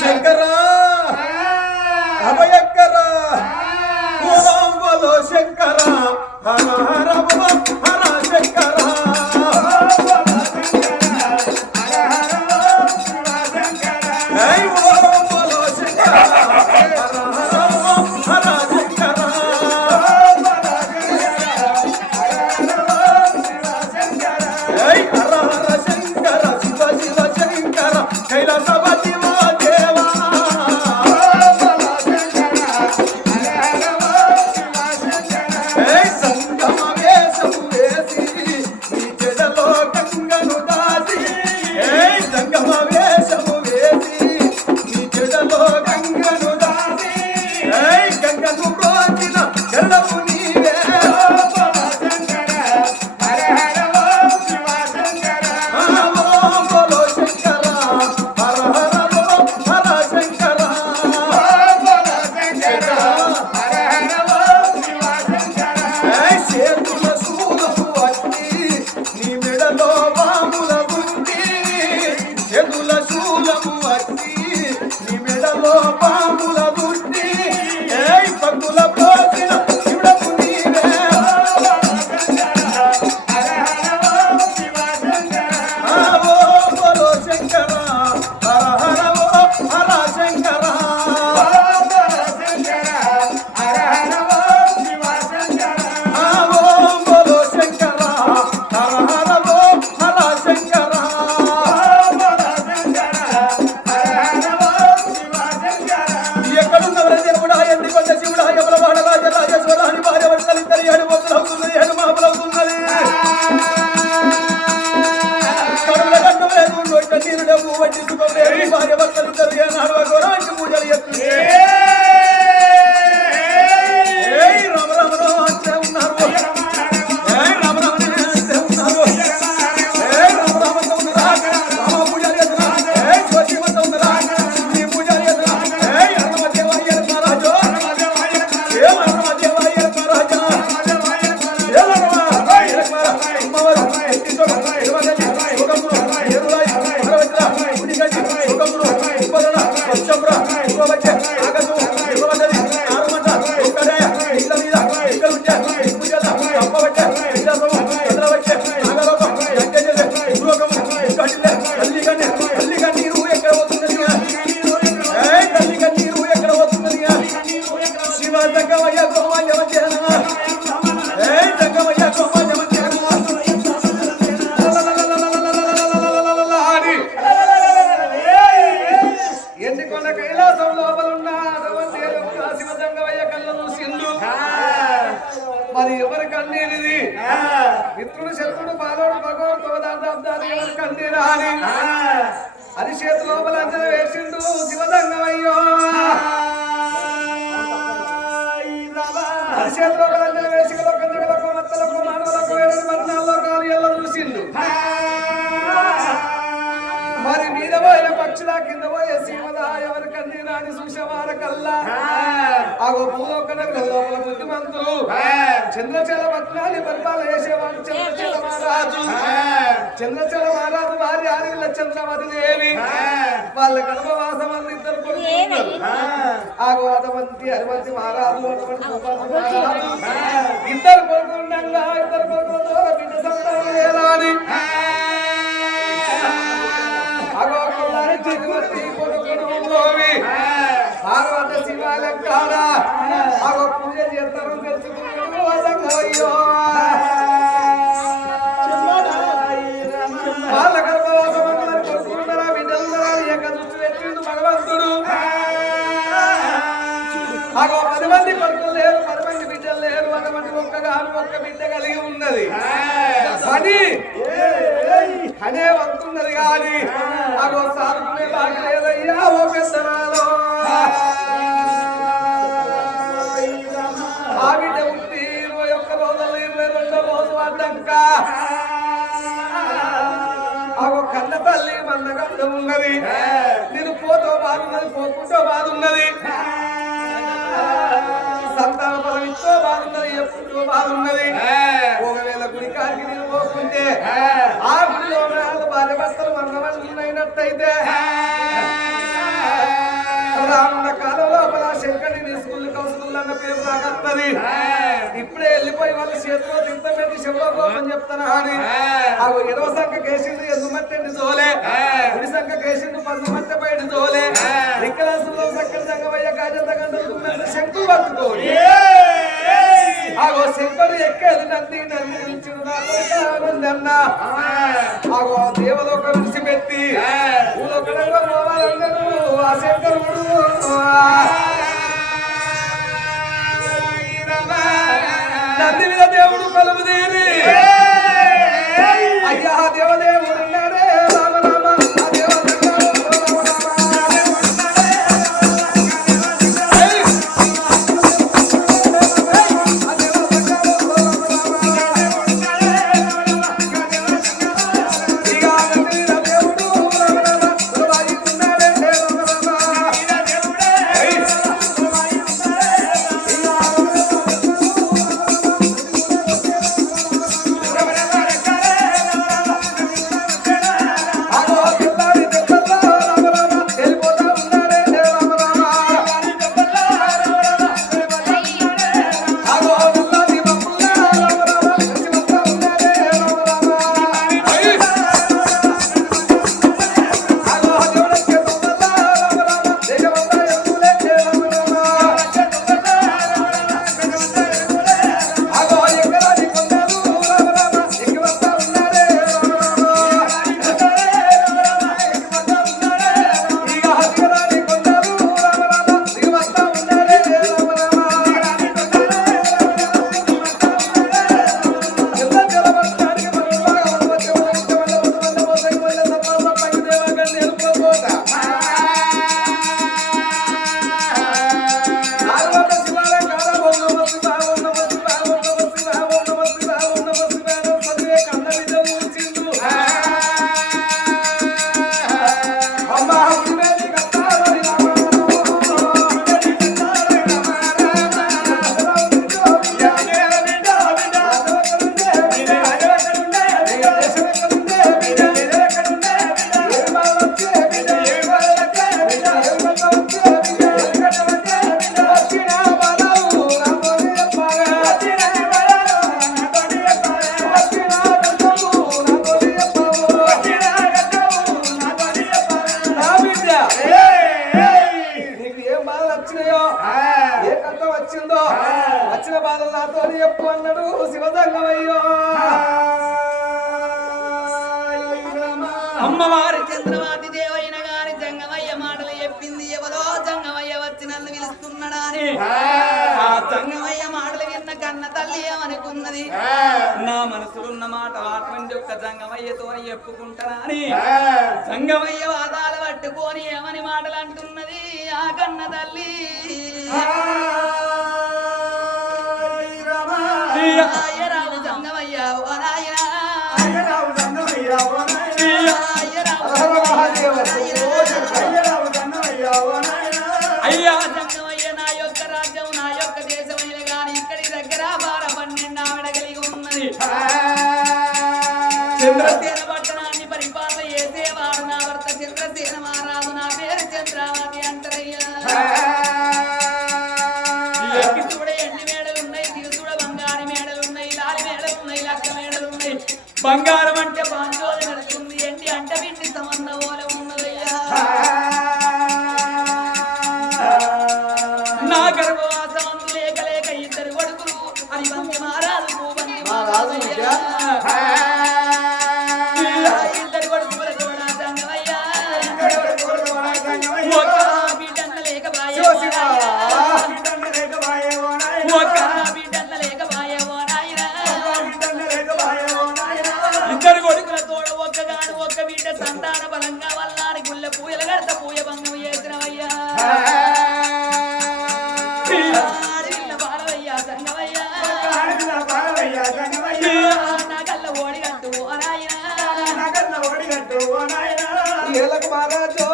శంకరా Mula దొరుకుతుంది కానీ పూజలు చెప్తుంది మందిరా అని అది చేతి లోపల అంచన వేసిండు శివదంగం అయ్యో అది చేతి లోపల అంచన వేసి కందులకు మరణాల్లో కార్యాల్లో చూసిండు. మరి మీద పోయిన పక్షుల కింద పోయే సీమదా ఎవరికండి రాని చూసేవారకల్లా? ఆ. గొప్ప లోపల బుద్ధిమంతులు. చంద్రచల పట్నాన్ని పరిపాలన చేసేవాడు చంద్రచల మహారాజు చంద్రచల మహారాజు వారి ఆరిల్ల చంద్రమతి దేవి. వాళ్ళ గర్భవాసం అన్న ఇద్దరు కొడుకున్నారు ఆ గోటవంతి హరివంతి మహారాజు ఇద్దరు కొడుకుండగా ఇద్దరు కొడుకులతో బిడ్డ సంతానం ఎలా అని చక్రవర్తి పార్వత శివాలయం కాదా ఆ పూజ చేస్తారని తెలుసుకో అగో పది మంది కొడుకులు లేరు పది మంది బిడ్డలు లేరు పది మంది ఒక్కగా ఒక్క బిడ్డ కలిగి ఉన్నది పని అనే వస్తున్నది కానీ గుట్టు బాగున్నది ఒకవేళ గుడి కాడికి నేను పోకుంటే ఆ గుడిలో భార్య భర్తలు మరణమైనట్టయితే రానున్న కాలం లోపల శంకరి నీ స్కూల్ అన్న పేరు నాకు అత్తది. ఇప్పుడే వెళ్ళిపోయి వాళ్ళ చేతిలో పెద్ద శివకోపని చెప్తాను అని ఆ ఇరవ సంఖ్య కేసిండు ఎందుమట్టండి జోలే. గుడి సంఖ్య కేసిండు పందుమట్ట బయట జోలే. రిక్కలాసులో సక్కడి సంగమయ్య కాజంత గంటలు శంకు పట్టుకోండి. ఆగో శంకరు ఎక్కేది నంది నన్ను నిలిచిన ఆనందన్నా. ఆగో దేవుడు ఒక భూలోకంలో పోవాలన్నారు ఆ శంకరుడు. నంది మీద దేవుడు కలుపు తీరి. అయ్యా దేవదేవుడు. తల్లి నా మనసులో ఉన్న మాట వాటి యొక్క జంగమయ్యతో చెప్పుకుంటానా అని? జంగమయ్య వాదాలు పట్టుకొని ఏమని మాటలు అంటున్నది? ఆ కన్న తల్లి Maharaja.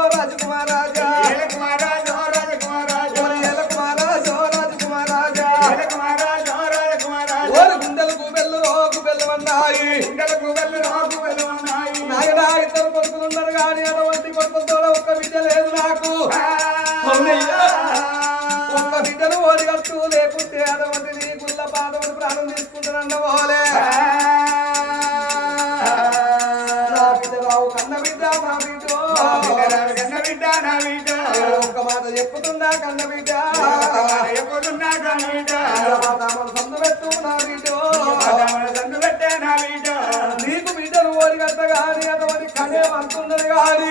బిడ్డ రావు కన్న బిడ్డ నా బిడ్డ ఒక్క మాట చెప్పుతున్నా కన్న బిడ్డ రామను సందు పెట్టు నా బిడ్డ నీకు బిడ్డను ఓడి కట్ట గాని అటువంటి కనే. అంటున్నది గాని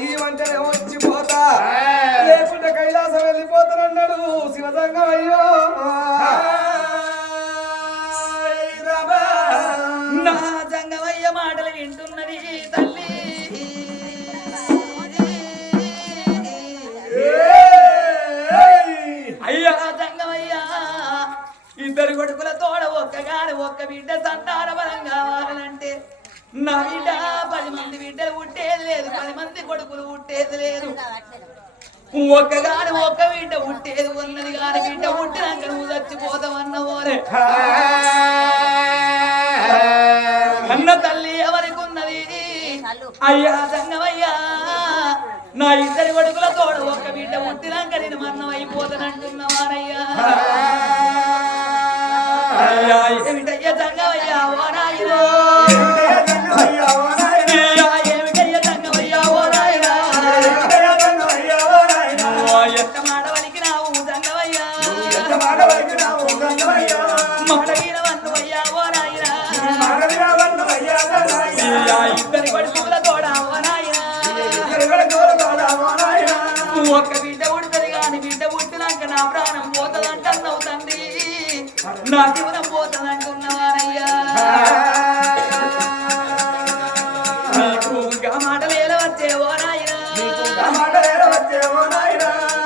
ఈ వంటనే వచ్చి పోతా లేకుంటే కైలాసం వెళ్ళిపోతానన్నాడు. శివసంగం అయ్యో. నా జంగమయ్య మాటలు వింటున్నది తల్లి. అయ్యా. జంగమయ్య ఇద్దరు కొడుకుల తోడ ఒక్కగాని ఒక్క బిడ్డ సంతాన బలం కావాలంటే నా బిడ్డ మంది కొడుకులు పుట్టేది లేదు. ఒక్కగాని ఒక్క బిడ్డ పుట్టేది ఉన్నది కాని బిడ్డ పుట్టినాక నువ్వు చచ్చిపోతావన్న ఓరే అన్న తల్లి ఎవరికి ఉన్నది? అయ్యా సంగమయ్యా. నా ఇద్దరి కొడుకుల తోడు ఒక్క బిడ్డ పుట్టినాక నేను మన్నం ఏమిటయ్యా సంగమయ్యా ఓ నా జీవనం పోతుందంటున్నవారయ్యా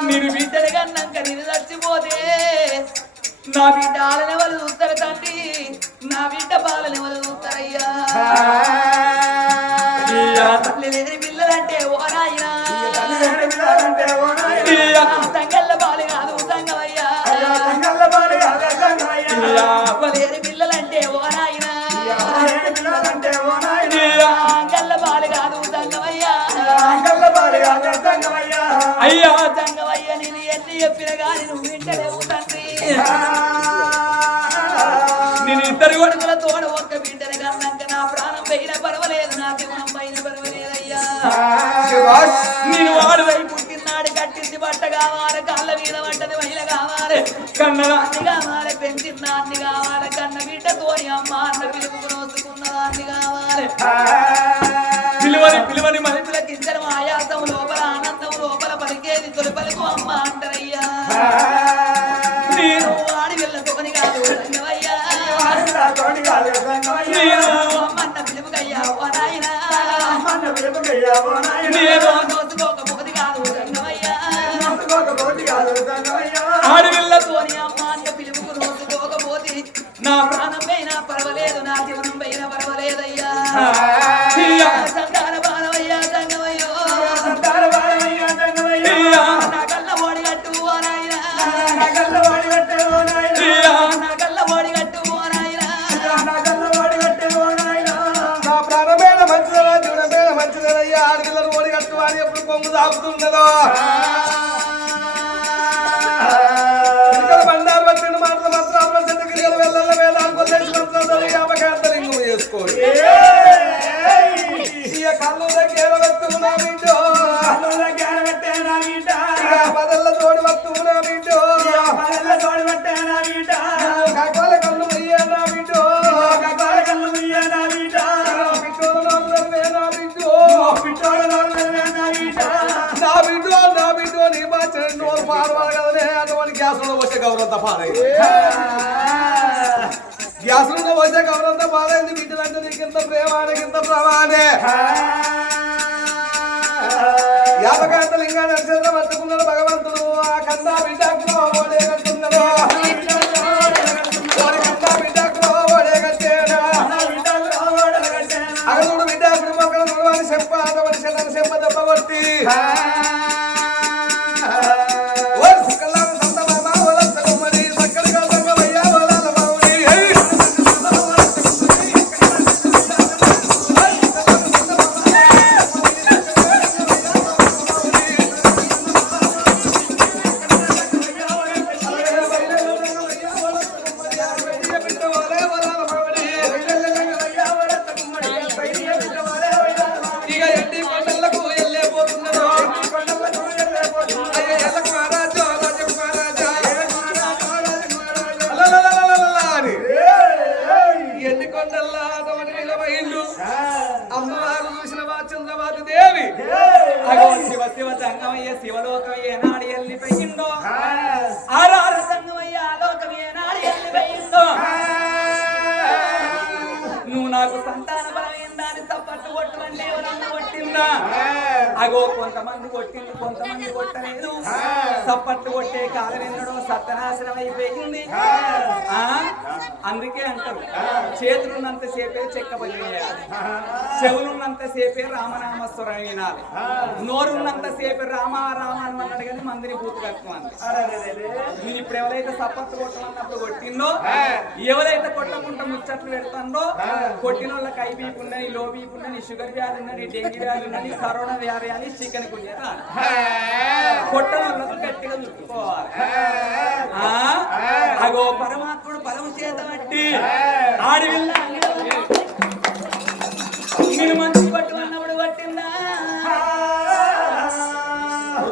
నేను బిడ్డని కన్నాక నేను చచ్చిపోతే నా బిడ్డ ఆలని వాళ్ళు అయ్యా. సంగమయ్య నేను ఎన్ని చెప్పిన గాని నువ్వు వింటలేవు తండ్రి. నేను ఇద్దరు కొడుకుల తోడ ఒక్క బిడ్డని కన్నాక నా ప్రాణం పైన పర్వాలేదు నా జీవనం పైన పర్వాలేదయ్యా నేను వాడు వై పుట్టినాడు కట్టింది బట్ట కావాలి కళ్ళ మీద పడ్డది మహిళ కావాలి కన్నదాన్ని కావాలి పెంచినాన్ని కావాలి కన్న బిడ్డ తోని అమ్మ అన్న పిలుపుకు నోసుకున్న దాన్ని కావాలి. పిలువని పిలువని మనుషులకి ఇద్దరు ఆయాసం లోపల పలికేది తొలి పలుకు అమ్మ అంటారయ్యా నేను కాదు రంగవయ్యా నేను అమ్మన్న పిలుపుకయ్యా ఓ నాయనా. నేను అని ఎప్పుడు సాగుతున్నదో ఇక్కడ బండారు పట్టిన మాటలు మంత్రాలు చెట్టుకి వెళ్ళల్ల వేదాలు కొల్లేసి మంత్రాలు యాపకాంతలింగం చేసుకోండి. కళ్ళు దగ్గర వస్తున్నా గౌరవంత పాడైంది గ్యాసులో వచ్చే గౌరవంత పాడైంది బిడ్డలంటే నీకింత ప్రేమ నీకింత ప్రమాణే యాపకాంత లింగాన్ని అక్షరం పట్టుకున్నాడు భగవంతుడు ఆ కందా బిడ్డకు ఓడే కట్టున్నాడు కట్టేడా అగదుడు బిడ్డ ఇప్పుడు మొక్కలు చూడమని చెప్ప శతని చెప్ప దెబ్బ కొట్టి. నాకు సంతాన బలమైందా అని తప్పట్టు కొట్టమంటే ఎవరన్నా కొట్టిందా? అగో కొంతమంది కొట్టింది కొంతమంది కొట్టలేదు. సప్పట్లు కొట్టే కాలం ఎన్నడో సత్యనాశనం అయిపోయింది? అందుకే అంటారు. చేతులున్నంత సేపే చెక్క చేయాలి చెవులున్నంత సేపే రామనామస్వరం వినాలి నోరున్నంత సేపే రామ రామ అని అన్నాడు కానీ మందిని బూతు కట్టుకోవాలి నేను ఇప్పుడు ఎవరైతే సప్పట్లు కొట్టమన్నప్పుడు కొట్టిందో ఎవరైతే కొట్టకుండా ముచ్చట్లు పెడతాందో కొట్టిన వాళ్ళకి ఐ బీపీ ఉన్నది లో బీపీ షుగర్ వ్యాధి ఉన్నది డెంగ్యూ వ్యాధి ఉన్నది కరోనా వ్యాధి అని చికెన్ కొట్టన వాళ్ళకు గట్టిగా చుట్టుకోవాలి? అగో పరమాత్ముడు పరమ చేత బట్టి ఆడి వెళ్ళ. మీరు మంచి పట్టుకున్నప్పుడు పట్టిందా?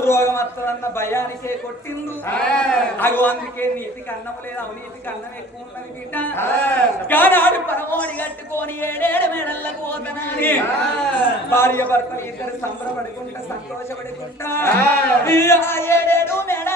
రోగం వస్తుందన్న భయానికే కొట్టిండు. అగో అందుకే నీతికి అన్నం లేదు అవినీతికి అన్నం ఎక్కువ ఉన్నది బిడ్డ. పరమోడి కట్టుకొని ఏడేడు మేడలకు పోతనాని భార్య భర్తలు ఇద్దరు సంబరపడుకుంటా సంతోషపడుకుంటా. ఈ ఆ ఏడేడు మేడలకు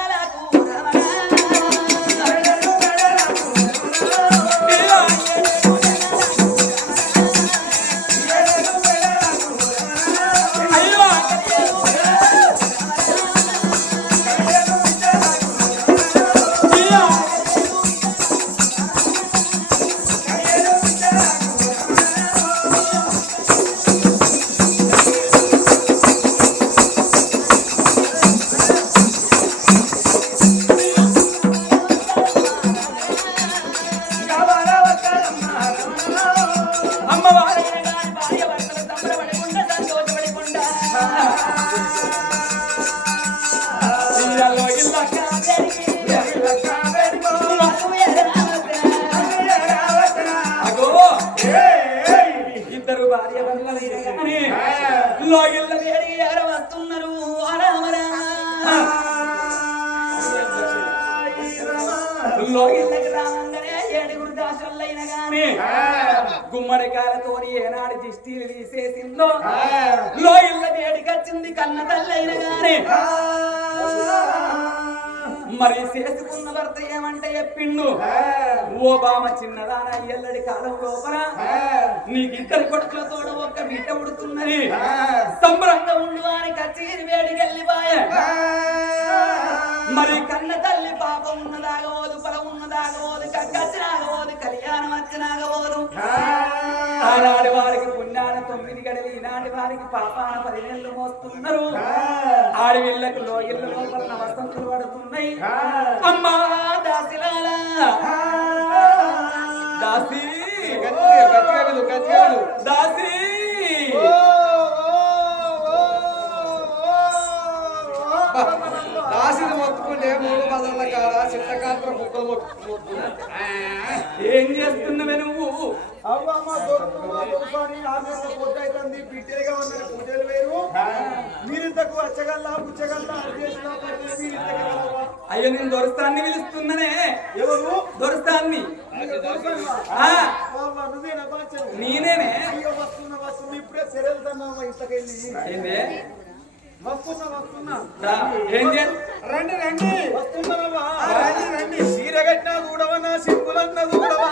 తీసేసిందో లోగిళ్ళ వేడికొచ్చింది కన్న తల్లైన గాని మరి చేసుకున్న భర్త ఏమంటే చెప్పిండు? ఓ బామ చిన్నదాన ఎల్లడి కాలం లోపల నీకు ఇద్దరు కొట్లతో ఒక్క బిడ్డ ఉడుతున్నది సంబరంగా ఉండు అని కచేరి వేడికెళ్ళిపాయ. మరి కన్న వారికి పాపాన పది నెలలు మోస్తున్నారు ఆడవిళ్ళకు లోగిళ్ళ లోపల వసంతులు పడుతున్నాయి. అమ్మా దాసి. పిలు. దాసి. మొత్తుకుంటే మూడు పదాల కాడ చిట్టకాంత్ర కుక్కలు మొత్తుకుంటారు ఏం చేస్తున్నావే నువ్వు? అవ్వమ్మ దొరుకుతుందా దొరుకుతాని ఆమె పొట్టయితుంది పిట్టేగా ఉన్నది పూజలు వేరు. మీరింతకు వచ్చగల్లా పుచ్చగల్లా చేసినా? అయ్యో నేను దొరస్తాన్ని పిలుస్తున్నానే. ఎవరు? దొరస్తాన్ని. అవ్వ? నేనేనే. ఇప్పుడే సెరెళ్తున్నావా ఇంతకెళ్ళి వస్తున్నా వస్తున్నా. ఏం రండి రండి. వస్తున్నావా రండి రండి. సీర కట్టినా చూడవన్నా సింపులన్నా చూడవా